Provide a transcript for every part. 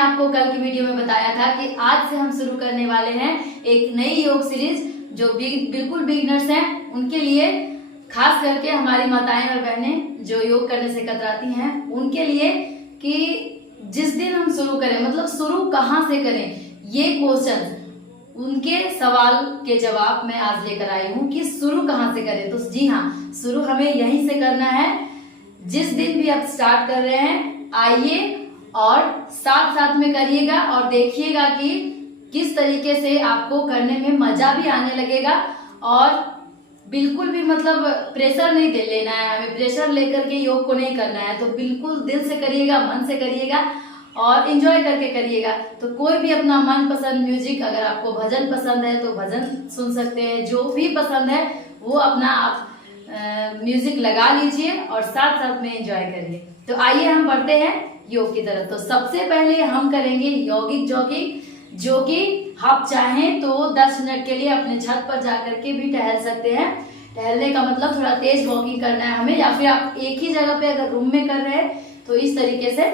आपको कल की वीडियो में बताया था कि आज से हम शुरू करने वाले हैं एक नई योग सीरीज जो बिल्कुल बिगिनर्स हैं उनके लिए, खास करके हमारी माताएं और बहनें जो योग करने से कतराती हैं उनके लिए, कि जिस दिन हम शुरू करें, मतलब शुरू कहाँ से करें, ये क्वेश्चन, उनके सवाल के जवाब मैं आज लेकर आई हूँ कि शुरू कहाँ से करें। तो जी हाँ, शुरू हमें यहीं से करना है। जिस दिन भी आप स्टार्ट कर रहे हैं आइए और साथ साथ में करिएगा और देखिएगा कि किस तरीके से आपको करने में मजा भी आने लगेगा। और बिल्कुल भी मतलब प्रेशर नहीं दे लेना है, हमें प्रेशर लेकर के योग को नहीं करना है। तो बिल्कुल दिल से करिएगा, मन से करिएगा और एंजॉय करके करिएगा। तो कोई भी अपना मनपसंद म्यूजिक, अगर आपको भजन पसंद है तो भजन सुन सकते हैं, जो भी पसंद है वो अपना आप म्यूजिक लगा लीजिए और साथ साथ में एंजॉय करिए। तो आइए हम बढ़ते हैं योग की तरफ। तो सबसे पहले हम करेंगे यौगिक जॉगिंग, जो कि आप चाहें तो 10 मिनट के लिए अपने छत पर जाकर के भी टहल सकते हैं। टहलने का मतलब थोड़ा तेज वॉकिंग करना है हमें, या फिर आप एक ही जगह पे अगर रूम में कर रहे हैं तो इस तरीके से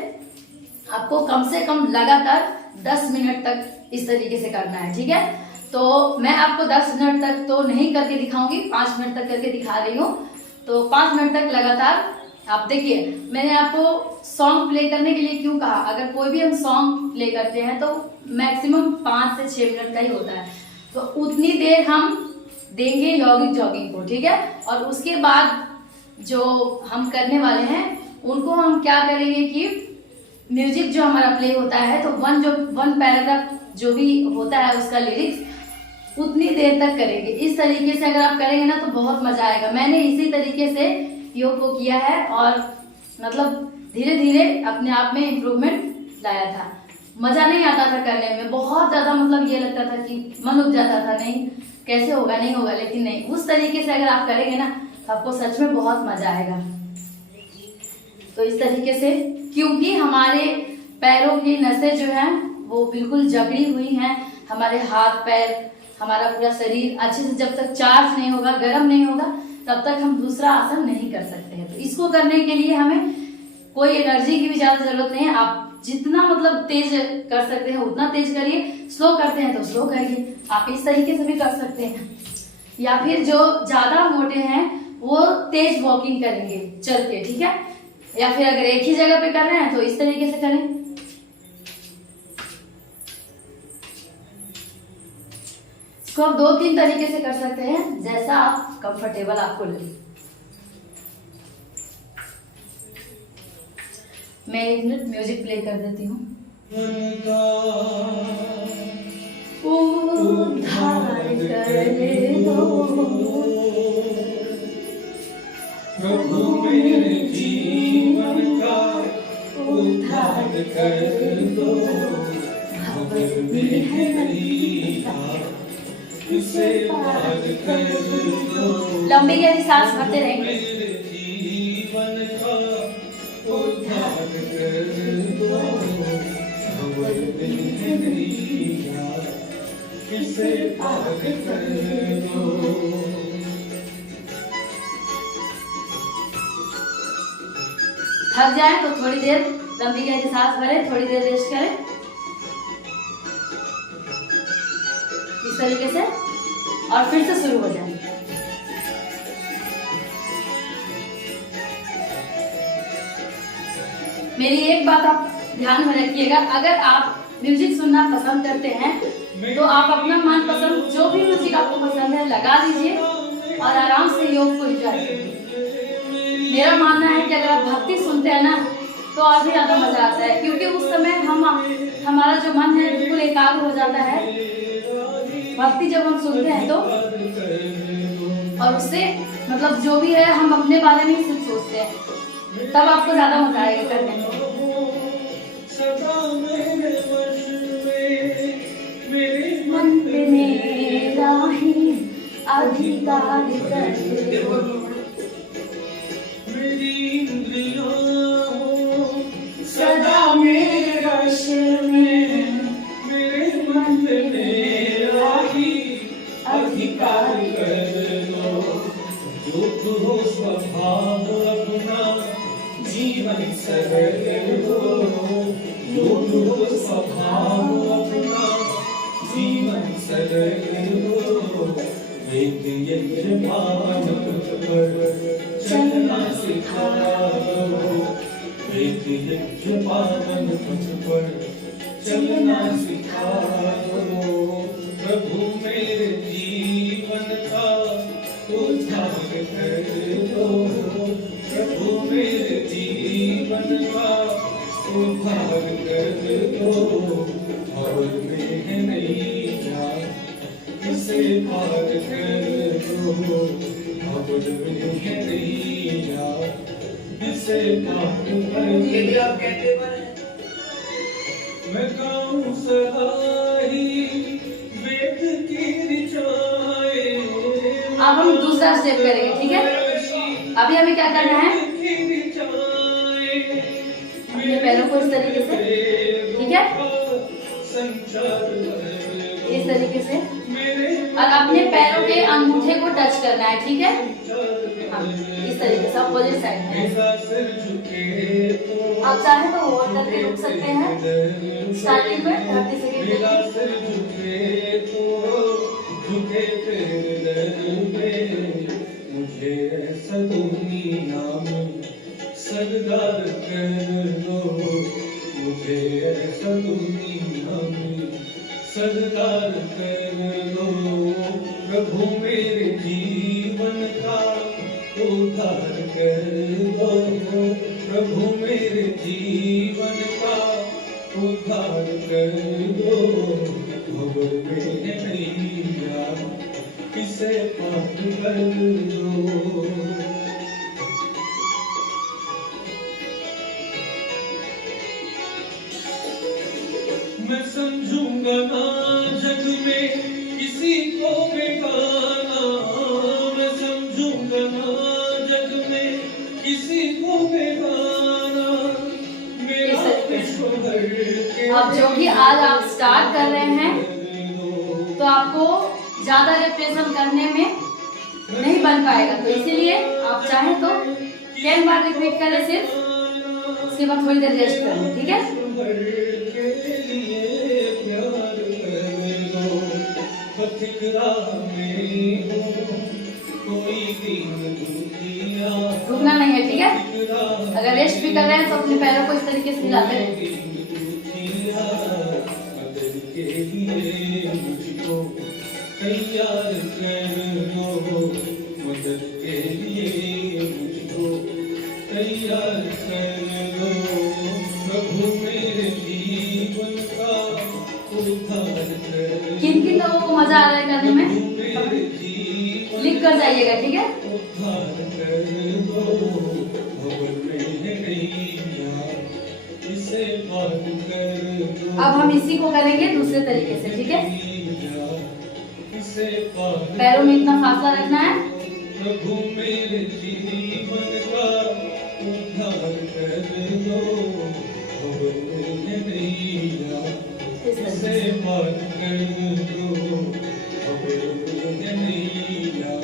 आपको कम से कम लगातार 10 मिनट तक इस तरीके से करना है, ठीक है। तो मैं आपको 10 मिनट तक तो नहीं करके दिखाऊंगी, 5 मिनट तक करके दिखा रही हूँ। तो 5 मिनट तक लगातार आप देखिए। मैंने आपको सॉन्ग प्ले करने के लिए क्यों कहा, अगर कोई भी हम सॉन्ग प्ले करते हैं तो मैक्सिमम 5 से 6 मिनट का ही होता है, तो उतनी देर हम देंगे यौगिक जॉगिंग को, ठीक है। और उसके बाद जो हम करने वाले हैं उनको हम क्या करेंगे कि म्यूजिक जो हमारा प्ले होता है तो वन पैराग्राफ जो भी होता है उसका लिरिक्स उतनी देर तक करेंगे। इस तरीके से अगर आप करेंगे ना तो बहुत मजा आएगा। मैंने इसी तरीके से योग को किया है और मतलब धीरे धीरे अपने आप में इम्प्रूवमेंट लाया था। मजा नहीं आता था करने में, बहुत ज्यादा मतलब ये लगता था कि मन उब जाता था, नहीं कैसे होगा, नहीं होगा, लेकिन नहीं, उस तरीके से अगर आप करेंगे ना तो आपको सच में बहुत मजा आएगा। तो इस तरीके से, क्योंकि हमारे पैरों की नसें जो हैं वो बिल्कुल जकड़ी हुई हैं, हमारे हाथ पैर, हमारा पूरा शरीर अच्छे से जब तक चार्ज नहीं होगा, गर्म नहीं होगा, तब तक हम दूसरा आसन नहीं कर सकते हैं। तो इसको करने के लिए हमें कोई एनर्जी की भी ज्यादा जरूरत नहीं है। आप जितना मतलब तेज कर सकते हैं उतना तेज करिए, स्लो करते हैं तो स्लो करिए। आप इस तरीके से भी कर सकते हैं, या फिर जो ज्यादा मोटे हैं वो तेज वॉकिंग करेंगे चल के, ठीक है। या फिर अगर एक ही जगह पे कर रहे हैं तो इस तरीके से करें। इसको आप 2-3 तरीके से कर सकते हैं, जैसा आप कंफर्टेबल आपको लगे। मैं 1 मिनट म्यूजिक प्ले कर देती हूँ। उद्धार कर दो प्रभु मेरे जीवन का, उद्धार कर दो। भव में इसे पार कर दो। लंबी गहरी सांस भरते रहेंगे। मेरे जीवन का उद्धार कर दो। भव में इसे पार कर दो। थक जाए तो थोड़ी देर लंबी गहरी सांस भरें, थोड़ी देर रेस्ट करें इस तरीके से, और फिर से शुरू हो जाए। मेरी एक बात आप ध्यान में रखिएगा, अगर आप म्यूजिक सुनना पसंद करते हैं तो आप अपना मनपसंद जो भी म्यूजिक आपको पसंद है लगा दीजिए और आराम से योग को एंजॉय कीजिए। मेरा मानना है कि अगर आप भक्ति सुनते हैं ना तो और भी ज्यादा मजा आता है, क्योंकि उस समय हमारा जो मन है बिल्कुल एकाग्र हो जाता है। भक्ति जब हम सुनते हैं तो, और उससे मतलब जो भी है हम अपने बारे में ही सिर्फ सोचते हैं, तब आपको ज्यादा मजा आएगा करने में। मन पे मेरा ही अधिकार कर दो। सदा मेरे वश में, मेरे मन पे मेरा ही अधिकार कर दो। जो तू हो स्वभाव अपना जीवन सरल हो, जो हो स्वभाव अपना जीवन सरल हो वेद यज्ञ पावन पर चलना सिखाओ वेद यज्ञ पावन पर चलना सिखाओ प्रभु मेरे जीवन का उद्धार कर दो प्रभु मेरे जीवन का उद्धार कर दो और में नहीं जा इसे पार कर दो और में नहीं जा इसे पार कर दो मैं गाऊं सदा ही वेद की ऋचाएं अब हम दूसरा स्टेप करेंगे, ठीक है। अभी हमें क्या करना है, अपने पैरों को इस तरीके से, ठीक है, इस तरीके से, और अपने पैरों के अंगूठे को टच करना है, ठीक है। हाँ, इस तरीके से अपोजिट साइड में। आप चाहे तो होल्ड करके रुक सकते हैं स्टार्टिंग में 30 सेकंड के लिए। मुझे ऐसा दुनिया में सरदार कर दो मुझे ऐसा दुनिया में सरदार कर दो प्रभु मेरे जीवन का उद्धार कर दो प्रभु मेरे जीवन का उद्धार कर दो खबर में नहीं जा किसे पार कर दो मैं समझूंगा ना जग में किसी को बेगाना मैं समझूंगा ना जग में किसी को बेगाना मेरा ईश्वर अब जो भी आज आप स्टार्ट कर रहे हैं तो आपको ज्यादा रिप्रेजेंट करने में नहीं बन पाएगा, तो इसीलिए आप चाहें तो 10 बार रिपीट करें सिर्फ, उसके बाद थोड़ी देर रेस्ट करें, ठीक है। रुकना नहीं है, ठीक है। अगर रेस्ट भी कर रहे हैं तो अपने पैरों को इस तरीके से हिलाते रहें। तैयार कर दो मदद के लिए मुझको तैयार कर दो प्रभु मेरे जीवन का उद्धार कर किन किन लोगों को मजा आ रहा है करने में लिख कर जाइएगा, ठीक है। उद्धार कर दो खबर में नहीं जा इसे पार कर दो अब हम इसी को करेंगे दूसरे तरीके से, ठीक है। पैरों में इतना फासला रखना है। प्रभु मेरे जीवन का उद्धार कर दो खबर में नहीं जा इसे पार कर दो खबर में नहीं जा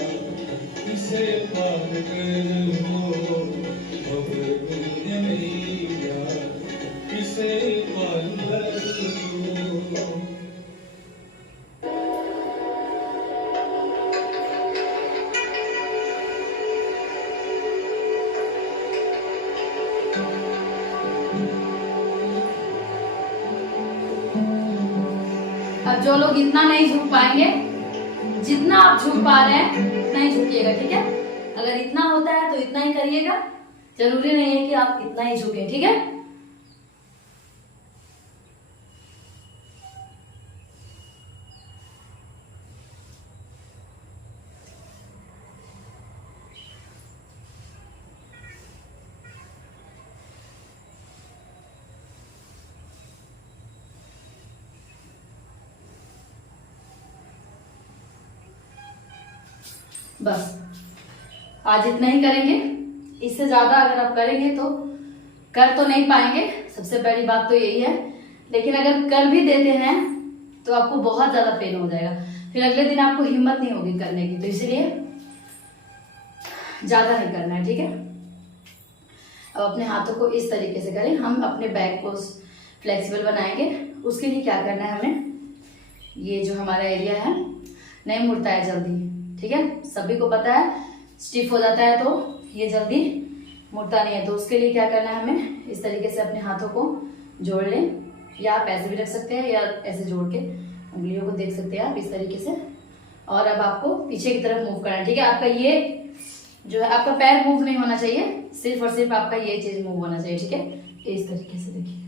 इसे पार कर दो खबर में नहीं जा इसे पार कर दो अब जो लोग इतना नहीं झुक पाएंगे, जितना आप झुक पा रहे हैं उतना ही झुकिएगा, ठीक है। अगर इतना होता है तो इतना ही करिएगा, जरूरी नहीं है कि आप इतना ही झुकें, ठीक है। बस आज इतना ही करेंगे, इससे ज्यादा अगर आप करेंगे तो कर तो नहीं पाएंगे, सबसे पहली बात तो यही है। लेकिन अगर कर भी देते हैं तो आपको बहुत ज्यादा पेन हो जाएगा, फिर अगले दिन आपको हिम्मत नहीं होगी करने की, तो इसलिए ज्यादा नहीं करना है, ठीक है। अब अपने हाथों को इस तरीके से करें, हम अपने बैक को फ्लेक्सिबल बनाएंगे। उसके लिए क्या करना है हमें, ये जो हमारा एरिया है नहीं मुड़ता है जल्दी, ठीक है, सभी को पता है, स्टिफ हो जाता है तो ये जल्दी मुड़ता नहीं है। तो उसके लिए क्या करना है हमें, इस तरीके से अपने हाथों को जोड़ लें, या आप ऐसे भी रख सकते हैं या ऐसे जोड़ के उंगलियों को देख सकते हैं आप इस तरीके से। और अब आपको पीछे की तरफ मूव करना है, ठीक है। आपका ये जो है आपका पैर मूव नहीं होना चाहिए, सिर्फ और सिर्फ आपका ये चीज मूव होना चाहिए, ठीक है। इस तरीके से देखिए।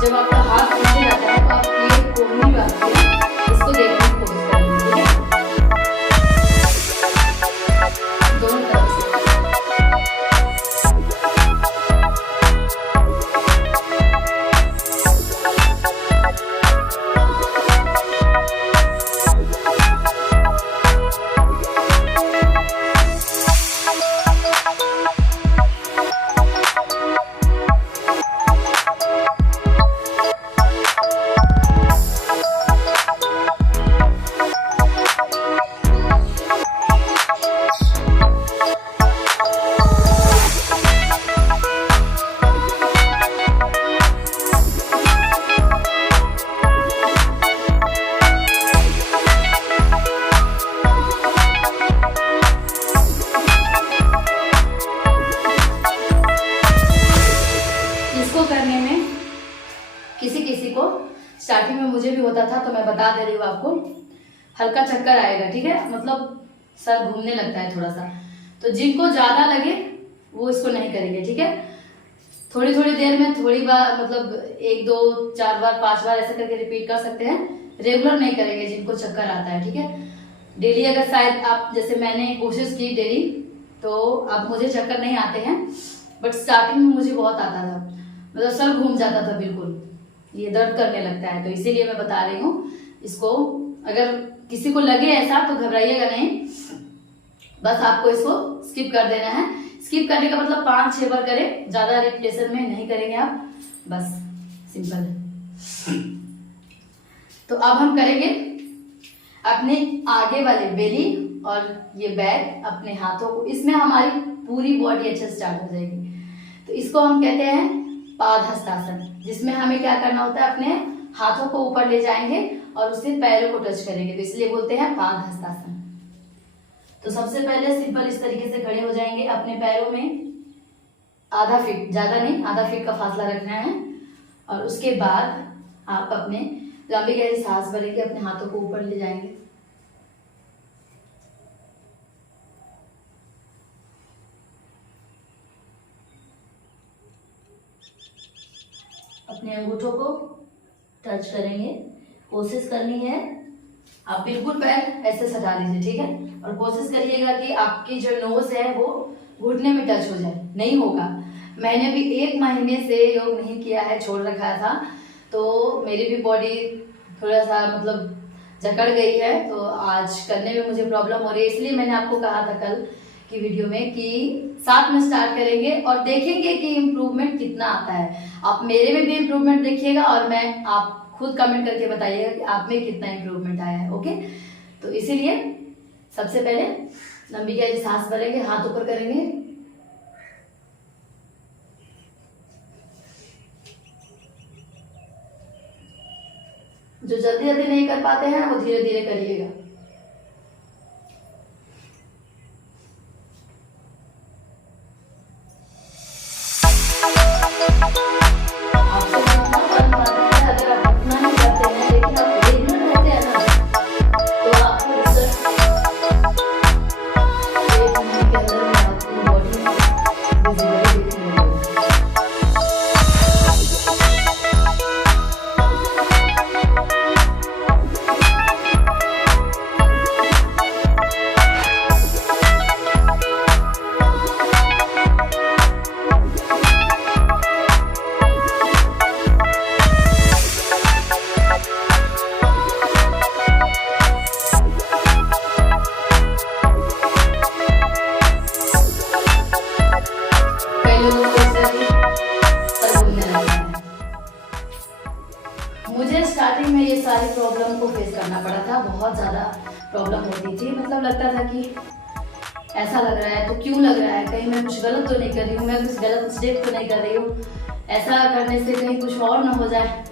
जब आपका हाथ नीचे जाता है तो आप ये कोहनी जो आती है इसको देखने की कोशिश करेंगे, ठीक है, दोनों तरफ से। करने में किसी किसी को स्टार्टिंग में मुझे भी होता था, तो मैं बता दे रही हूँ आपको, हल्का चक्कर आएगा, ठीक है, मतलब सर घूमने लगता है थोड़ा सा। तो जिनको ज्यादा लगे वो इसको नहीं करेंगे, ठीक है। थोड़ी थोड़ी देर में थोड़ी बार, मतलब 1 2 4 बार 5 बार ऐसा करके रिपीट कर सकते हैं, रेगुलर नहीं करेंगे जिनको चक्कर आता है, ठीक है। डेली अगर शायद आप, जैसे मैंने कोशिश की डेली, तो अब मुझे चक्कर नहीं आते हैं, बट स्टार्टिंग में मुझे बहुत आता था, मतलब सर घूम जाता था बिल्कुल, ये दर्द करने लगता है। तो इसीलिए मैं बता रही हूँ इसको, अगर किसी को लगे ऐसा तो घबराइएगा नहीं, बस आपको इसको स्किप कर देना है। स्किप करने का मतलब 5-6 बार करें, ज्यादा रिपीटेशन में नहीं करेंगे आप, बस सिंपल है। तो अब हम करेंगे अपने आगे वाले बेली और ये बैक, अपने हाथों को, इसमें हमारी पूरी बॉडी अच्छे से स्टार्ट हो जाएगी। तो इसको हम कहते हैं पादहस्तासन, जिसमें हमें क्या करना होता है, अपने हाथों को ऊपर ले जाएंगे और उससे पैरों को टच करेंगे, तो इसलिए बोलते हैं पादहस्तासन। तो सबसे पहले सिंपल इस तरीके से खड़े हो जाएंगे, अपने पैरों में आधा फीट, ज्यादा नहीं, आधा फीट का फासला रखना है। और उसके बाद आप अपने लंबी गहरी सांस भरेंगे, अपने हाथों को ऊपर ले जाएंगे, अपने अंगूठों को टच करेंगे। कोशिश करनी है आप बिल्कुल पैर ऐसे सटा लीजिए, ठीक है, और कोशिश करिएगा कि आपकी जो नोज है वो घुटने में टच हो जाए। नहीं होगा, मैंने भी 1 महीने से योग नहीं किया है, छोड़ रखा था, तो मेरी भी बॉडी थोड़ा सा मतलब जकड़ गई है, तो आज करने में मुझे प्रॉब्लम हो रही है। इसलिए मैंने आपको कहा था कल की वीडियो में कि साथ में स्टार्ट करेंगे और देखेंगे कि इम्प्रूवमेंट कितना आता है। आप मेरे में भी इम्प्रूवमेंट देखिएगा और मैं, आप खुद कमेंट करके बताइएगा कि आप में कितना इम्प्रूवमेंट आया है, ओके। तो इसीलिए सबसे पहले लंबी गहरी सांस भरेंगे, हाथ ऊपर करेंगे, जो जल्दी जल्दी नहीं कर पाते हैं वो धीरे धीरे करिएगा। आपसे जितना बन पाता है, अगर आप उतना नहीं करते हैं, लेकिन आप रेगुलर रहते हैं ना, तो आपको रिजल्ट 1 महीने के अंदर में आपकी बॉडी में विजिबल दिखने लगेगा। स्टार्टिंग में ये सारी प्रॉब्लम को फेस करना पड़ा था। बहुत ज़्यादा प्रॉब्लम होती थी, मतलब लगता था कि ऐसा लग रहा है तो क्यों लग रहा है, कहीं मैं कुछ गलत तो नहीं कर रही हूँ, मैं कुछ गलत स्टेप तो नहीं कर रही हूँ, ऐसा करने से कहीं कुछ और ना हो जाए,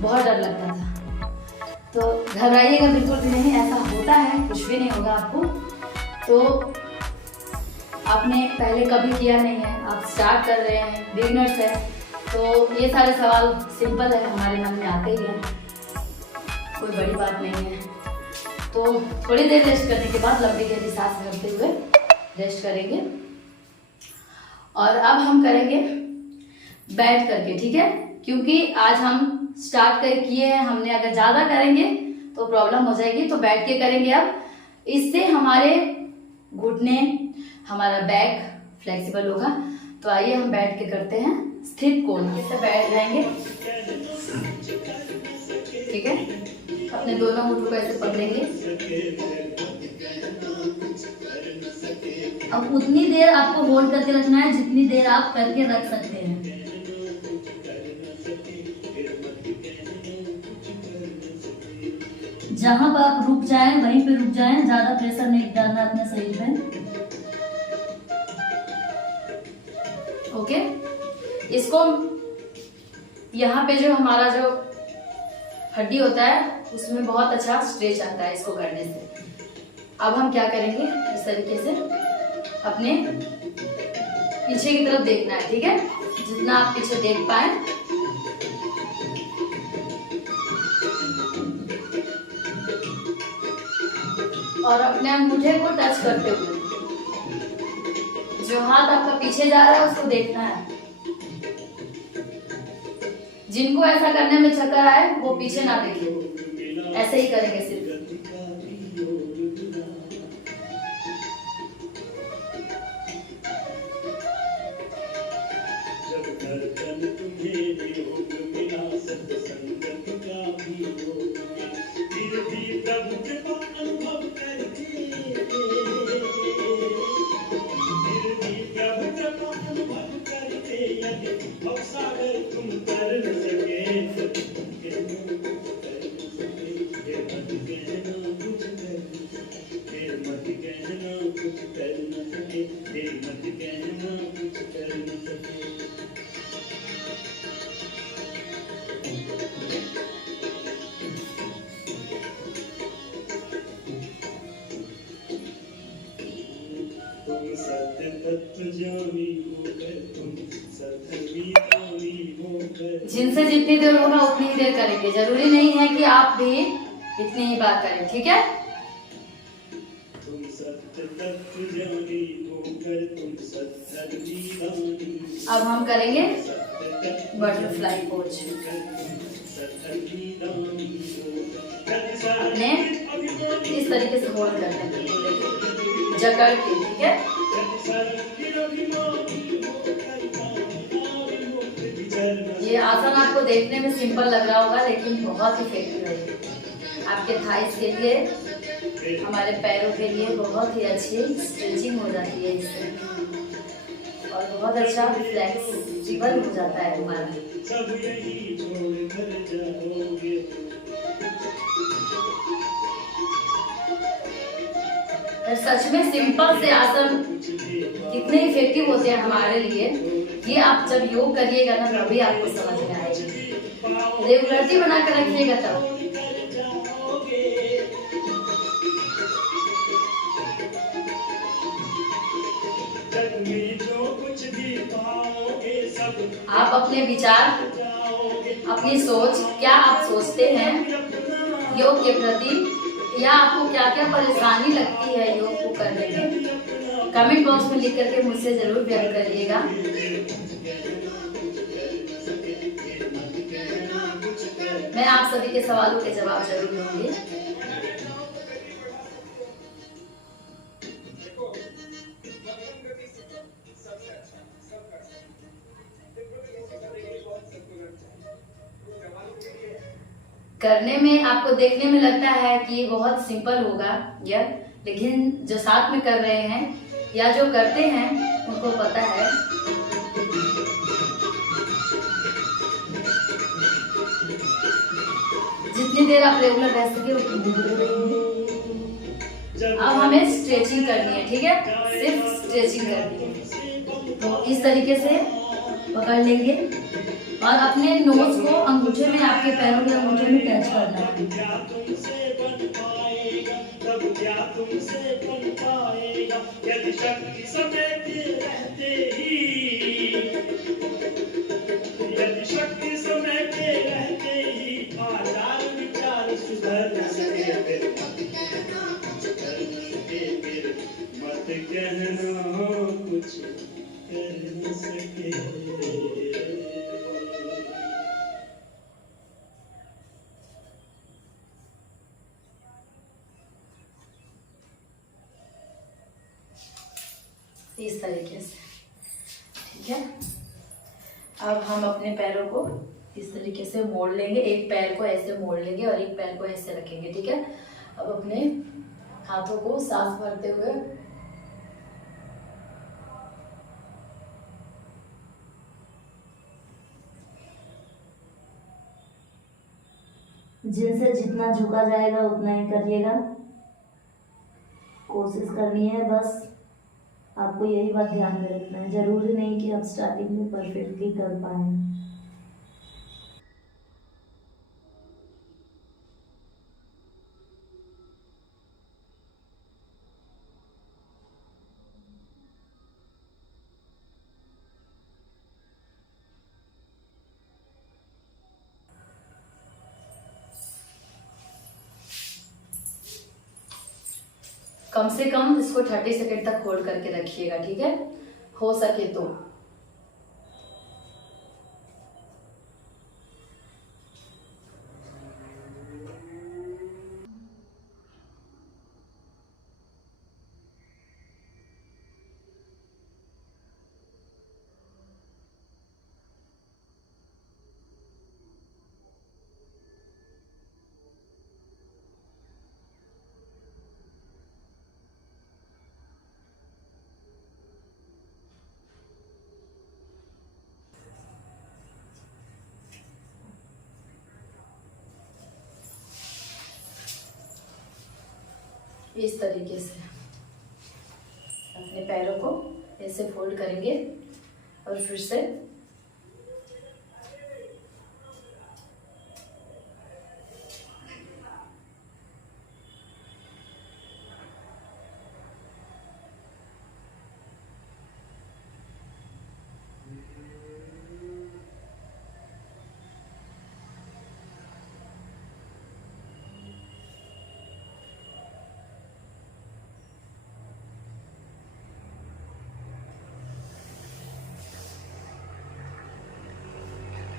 बहुत डर लगता था। तो घबराइएगा बिल्कुल भी नहीं, ऐसा होता है, कुछ भी नहीं होगा आपको। तो आपने पहले कभी किया नहीं है, आप स्टार्ट कर रहे हैं, बिगिनर्स है, तो ये सारे सवाल सिंपल है, हमारे मन में आते ही हैं, कोई बड़ी बात नहीं है। तो थोड़ी देर रेस्ट करने के बाद लंबी गहरी सांस भरते हुए रेस्ट करेंगे। और अब हम करेंगे बैठ करके, ठीक है, क्योंकि आज हम स्टार्ट कर किए हैं, हमने अगर ज़्यादा करेंगे तो प्रॉब्लम हो जाएगी, तो बैठ के करेंगे। अब इससे हमारे घुटने, हमारा बैक फ्लेक्सिबल होगा। तो आइए हम बैठ के करते हैं स्थित कोण, इससे बैठ जाएंगे, ठीक है। अपने दोनों मुट्ठों को ऐसे पकड़ेंगे। अब उतनी देर आपको होल्ड करके रखना है जितनी देर आप करके रख सकते हैं। जहां पर आप रुक जाएं वहीं पे रुक जाएं, ज्यादा प्रेशर नहीं डालना अपने शरीर पे। ओके, इसको यहाँ पे जो हमारा जो हड्डी होता है उसमें बहुत अच्छा स्ट्रेच आता है इसको करने से। अब हम क्या करेंगे, इस तरीके से अपने पीछे की तरफ देखना है, ठीक है, जितना आप पीछे देख पाए। और अपने अंगूठे को टच करते हुए जो हाथ आपका पीछे जा रहा है उसको देखना है। जिनको ऐसा करने में चक्कर आए वो पीछे ना देखिए, ऐसे ही करेंगे सिर्फ। जिनसे जितनी देर होगा उतनी ही देर करेंगे, जरूरी नहीं है कि आप भी इतनी ही बात करें, ठीक है। अब हम करेंगे बटरफ्लाई पोज। अपने इस तरीके से होल्ड करते हैं, जकड़ के, ठीक है। ये आसन आपको देखने में सिंपल लग रहा होगा लेकिन बहुत इफेक्टिव है। आपके थाइस के लिए, हमारे पैरों के लिए बहुत ही अच्छी स्ट्रेचिंग हो जाती है इससे, और बहुत अच्छा फ्लेक्सिबल हो जाता है हमारा। सच में सिंपल से आसन कितने इफेक्टिव होते हैं हमारे लिए, ये आप जब योग करिएगा ना तभी आपको समझ में आएगा। रेगुलरिटी बना कर रखिएगा तब। आप अपने विचार, अपनी सोच, क्या आप सोचते हैं योग के प्रति, या आपको क्या क्या परेशानी लगती है योग को करने में, कमेंट बॉक्स में लिख करके मुझसे जरूर व्यक्त करिएगा। मैं आप सभी के सवालों के जवाब जरूर दूंगी। करने में आपको देखने में लगता है कि बहुत सिंपल होगा यह, लेकिन जो साथ में कर रहे हैं या जो करते हैं उनको पता है। जितने देर आप रेगुलर रह सके उतनी देर रहेंगे। अब हमें स्ट्रेचिंग करनी है, ठीक है, सिर्फ स्ट्रेचिंग करनी है। तो इस तरीके से पकड़ लेंगे और अपने नोज को अंगूठे में, आपके पैरों के अंगूठे में टच करना कहना कुछ कर न सके। इस तरीके से, ठीक है। अब हम अपने पैरों को इस तरीके से मोड़ लेंगे, एक पैर को ऐसे मोड़ लेंगे और एक पैर को ऐसे रखेंगे, ठीक है। अब अपने हाथों को सांस भरते हुए जिनसे जितना झुका जाएगा उतना ही करिएगा, कोशिश करनी है बस। आपको यही बात ध्यान में रखना है, जरूरी नहीं कि आप स्टार्टिंग में परफेक्टली कर पाए। कम से कम इसको 30 सेकंड तक होल्ड करके रखिएगा, ठीक है, हो सके तो। इस तरीके से अपने पैरों को ऐसे फोल्ड करेंगे और फिर से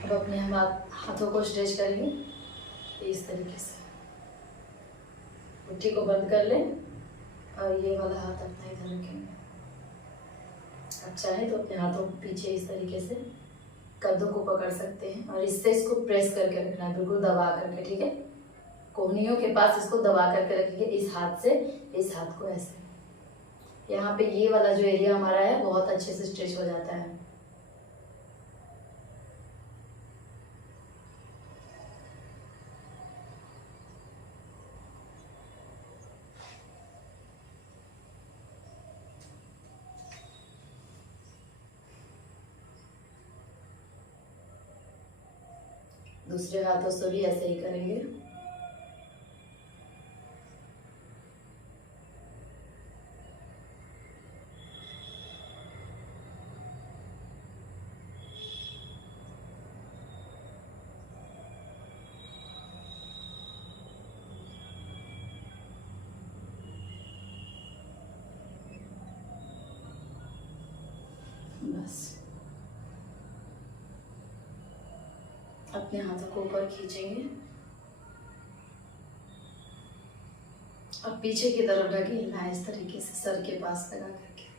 अब अपने हम हाथों को स्ट्रेच करेंगे इस तरीके से। मुट्ठी को बंद कर लें और ये वाला हाथ अपना इधर रखेंगे। आप चाहे तो अपने हाथों को पीछे इस तरीके से कद्दू को पकड़ सकते हैं और इससे इसको प्रेस करके रखना है, बिल्कुल दबा करके, ठीक है। कोहनियों के पास इसको दबा करके रखेंगे, इस हाथ से इस हाथ को ऐसे। यहाँ पे ये वाला जो एरिया हमारा है बहुत अच्छे से स्ट्रेच हो जाता है। दूसरे हाथों से भी ऐसे ही करेंगे। बस अपने हाथों को ऊपर खींचेंगे और पीछे की तरफ ढकेलना है इस तरीके से, सर के पास लगा करके।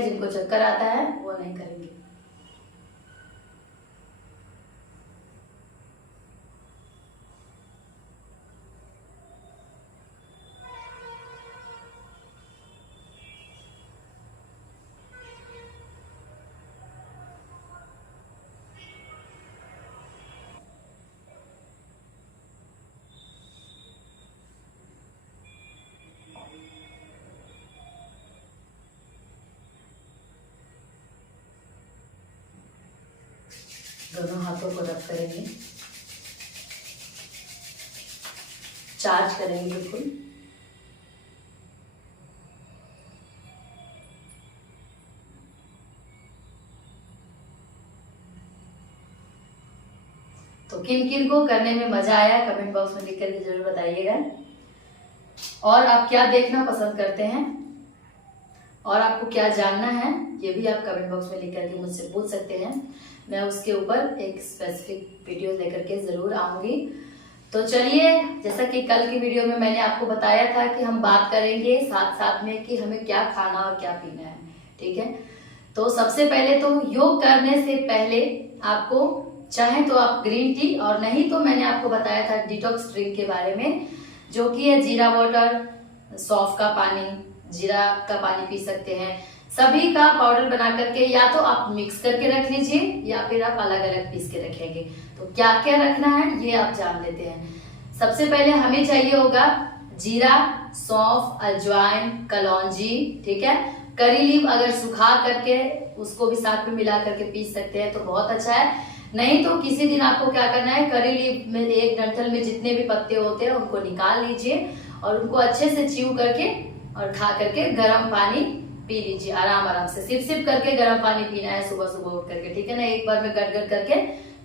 जिनको चक्कर आता है वो नहीं करेंगे। दोनों हाथों को रब करेंगे, चार्ज करेंगे बिल्कुल। तो किन किन को करने में मजा आया कमेंट बॉक्स में लिख करके जरूर बताइएगा। और आप क्या देखना पसंद करते हैं और आपको क्या जानना है ये भी आप कमेंट बॉक्स में लिख करके मुझसे पूछ सकते हैं। मैं उसके ऊपर एक स्पेसिफिक वीडियो लेकर के जरूर आऊंगी। तो चलिए, जैसा कि कल की वीडियो में मैंने आपको बताया था कि हम बात करेंगे साथ साथ में कि हमें क्या खाना और क्या पीना है, ठीक है। तो सबसे पहले तो योग करने से पहले आपको चाहे तो आप ग्रीन टी, और नहीं तो मैंने आपको बताया था डिटॉक्स ड्रिंक के बारे में, जो कि है जीरा वाटर, सौंफ का पानी, जीरा का पानी पी सकते हैं। सभी का पाउडर बना करके या तो आप मिक्स करके रख लीजिए या फिर आप अलग अलग पीस के रखेंगे। तो क्या क्या रखना है ये आप जान लेते हैं। सबसे पहले हमें चाहिए होगा जीरा, सौंफ, अजवाइन, कलौंजी, ठीक है। करी लीव अगर सुखा करके उसको भी साथ में मिला करके पीस सकते हैं तो बहुत अच्छा है। नहीं तो किसी दिन आपको क्या करना है, करी लीव में एक डंठल में जितने भी पत्ते होते हैं उनको निकाल लीजिए और उनको अच्छे से च्यू करके और खा करके गर्म पानी पी लीजिए आराम आराम से। सिप सिप करके गर्म पानी पीना है सुबह सुबह उठ करके, ठीक है ना। एक बार में गट गट करके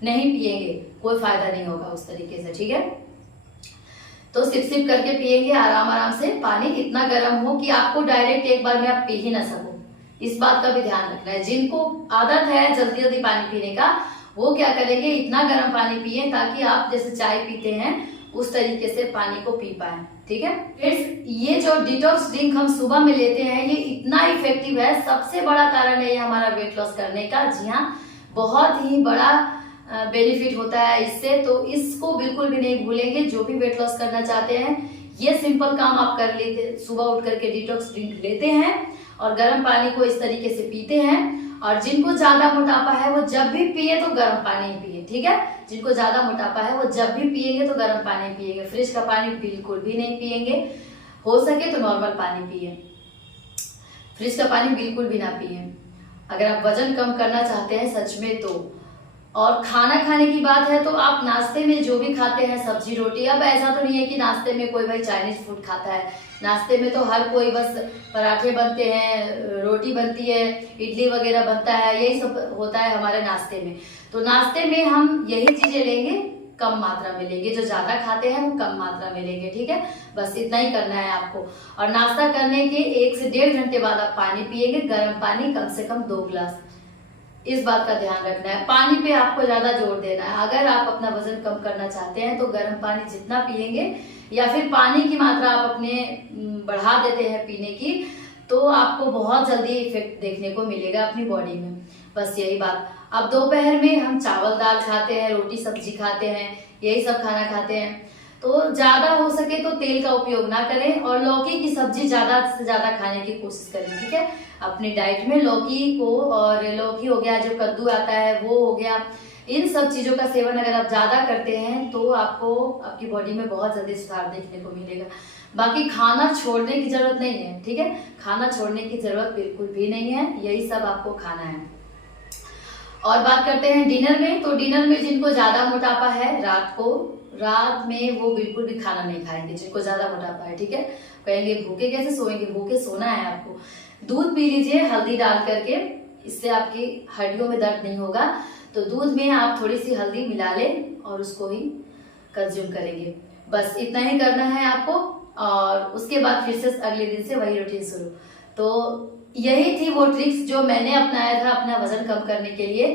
नहीं पिएंगे, कोई फायदा नहीं होगा उस तरीके से, ठीक है। तो सिप सिप करके पिएंगे आराम आराम से। पानी इतना गर्म हो कि आपको डायरेक्ट एक बार में आप पी ही ना सको, इस बात का भी ध्यान रखना है। जिनको आदत है जल्दी जल्दी पानी पीने का वो क्या करेंगे, इतना गर्म पानी पिए ताकि आप जैसे चाय पीते हैं उस तरीके से पानी को पी पाए, ठीक है। फिर ये जो डिटॉक्स ड्रिंक हम सुबह में लेते हैं ये इतना इफेक्टिव है, सबसे बड़ा कारण है ये हमारा वेट लॉस करने का। जी हाँ, बहुत ही बड़ा बेनिफिट होता है इससे, तो इसको बिल्कुल भी नहीं भूलेंगे। जो भी वेट लॉस करना चाहते हैं ये सिंपल काम आप कर लेते, सुबह उठ करके डिटॉक्स ड्रिंक लेते हैं और गर्म पानी को इस तरीके से पीते हैं। और जिनको ज्यादा मोटापा है वो जब भी पिए तो गर्म पानी ही पिए, ठीक है। जिनको ज्यादा मोटापा है वो जब भी पिएंगे तो गर्म पानी पिएंगे, फ्रिज का पानी बिल्कुल भी नहीं पिएंगे। हो सके तो नॉर्मल पानी पिए, फ्रिज का पानी बिल्कुल भी ना पिए अगर आप वजन कम करना चाहते हैं सच में तो। और खाना खाने की बात है तो आप नाश्ते में जो भी खाते हैं सब्जी रोटी, अब ऐसा तो नहीं है कि नाश्ते में कोई भाई चाइनीज फूड खाता है। नाश्ते में तो हर कोई बस पराठे बनते हैं, रोटी बनती है, इडली वगैरह बनता है, यही सब होता है हमारे नाश्ते में। तो नाश्ते में हम यही चीजें लेंगे, कम मात्रा में लेंगे। जो ज्यादा खाते हैं वो कम मात्रा में लेंगे, ठीक है। बस इतना ही करना है आपको। और नाश्ता करने के 1 से 1.5 घंटे बाद आप पानी पिएंगे, गर्म पानी कम से कम 2 गिलास। इस बात का ध्यान रखना है, पानी पे आपको ज्यादा जोर देना है। अगर आप अपना वजन कम करना चाहते हैं तो गर्म पानी जितना पिएंगे या फिर पानी की मात्रा आप अपने बढ़ा देते हैं पीने की, तो आपको बहुत जल्दी इफेक्ट देखने को मिलेगा अपनी बॉडी में। बस यही बात। अब दोपहर में हम चावल दाल खाते हैं, रोटी सब्जी खाते हैं, यही सब खाना खाते हैं। तो ज्यादा हो सके तो तेल का उपयोग ना करें और लौकी की सब्जी ज्यादा से ज्यादा खाने की कोशिश करें, ठीक है। अपनी डाइट में लौकी को, और लौकी हो गया, जो कद्दू आता है वो हो गया, इन सब चीजों का सेवन अगर आप ज्यादा करते हैं तो आपको आपकी बॉडी में बहुत जल्दी सुधार देखने को मिलेगा। बाकी खाना छोड़ने की जरूरत नहीं है, ठीक है। खाना छोड़ने की जरूरत बिल्कुल भी नहीं है, यही सब आपको खाना है। और बात करते हैं डिनर में, तो डिनर में जिनको ज्यादा मोटापा है रात में वो बिल्कुल भी खाना नहीं खाएंगे। जिनको ज्यादा मोटापा है, ठीक है, कहेंगे भूखे कैसे सोएंगे, भूखे सोना है आपको। दूध पी लीजिए हल्दी डाल करके, इससे आपकी हड्डियों में दर्द नहीं होगा। तो दूध में आप थोड़ी सी हल्दी मिला लें और उसको ही कंज्यूम करेंगे। बस इतना ही करना है आपको, और उसके बाद फिर से अगले दिन से वही रूटीन शुरू। तो यही थी वो ट्रिक्स जो मैंने अपनाया था अपना वजन कम करने के लिए।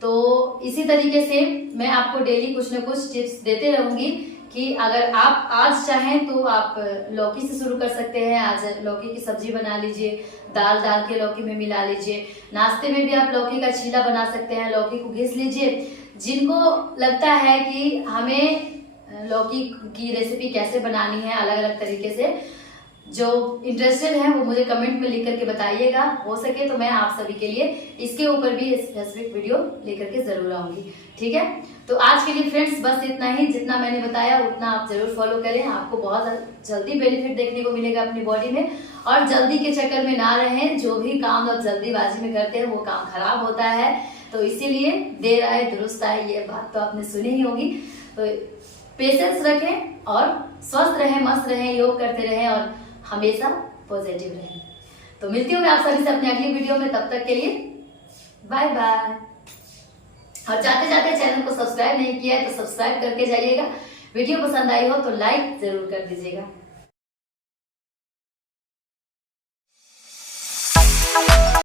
तो इसी तरीके से मैं आपको डेली कुछ न कुछ टिप्स देते रहूंगी कि अगर आप आज चाहें तो आप लौकी से शुरू कर सकते हैं। आज लौकी की सब्जी बना लीजिए, दाल डाल के लौकी में मिला लीजिए। नाश्ते में भी आप लौकी का चीला बना सकते हैं, लौकी को घिस लीजिए। जिनको लगता है कि हमें लौकी की रेसिपी कैसे बनानी है अलग अलग तरीके से, जो इंटरेस्टेड है वो मुझे कमेंट में लिख करके बताइएगा। हो सके तो मैं आप सभी के लिए इसके ऊपर भी स्पेसिफिक वीडियो लेकर के जरूर आऊंगी। ठीक है, तो आज के लिए फ्रेंड्स बस इतना ही। जितना मैंने बताया उतना आप जरूर फॉलो करें, आपको बहुत जल्दी बेनिफिट देखने को मिलेगा अपनी बॉडी में। और जल्दी के चक्कर में ना रहें, जो भी काम आप जल्दीबाजी में करते हैं वो काम खराब होता है। तो इसीलिए देर आए दुरुस्त आए, ये बात तो आपने सुनी ही होगी। तो पेशेंस रखें और स्वस्थ रहें, मस्त रहें, योग करते रहें और हमेशा पॉजिटिव रहें। तो मिलती हूँ मैं आप सभी से अपनी अगली वीडियो में, तब तक के लिए बाय बाय। और जाते जाते चैनल को सब्सक्राइब नहीं किया है तो सब्सक्राइब करके जाइएगा। वीडियो पसंद आई हो तो लाइक जरूर कर दीजिएगा।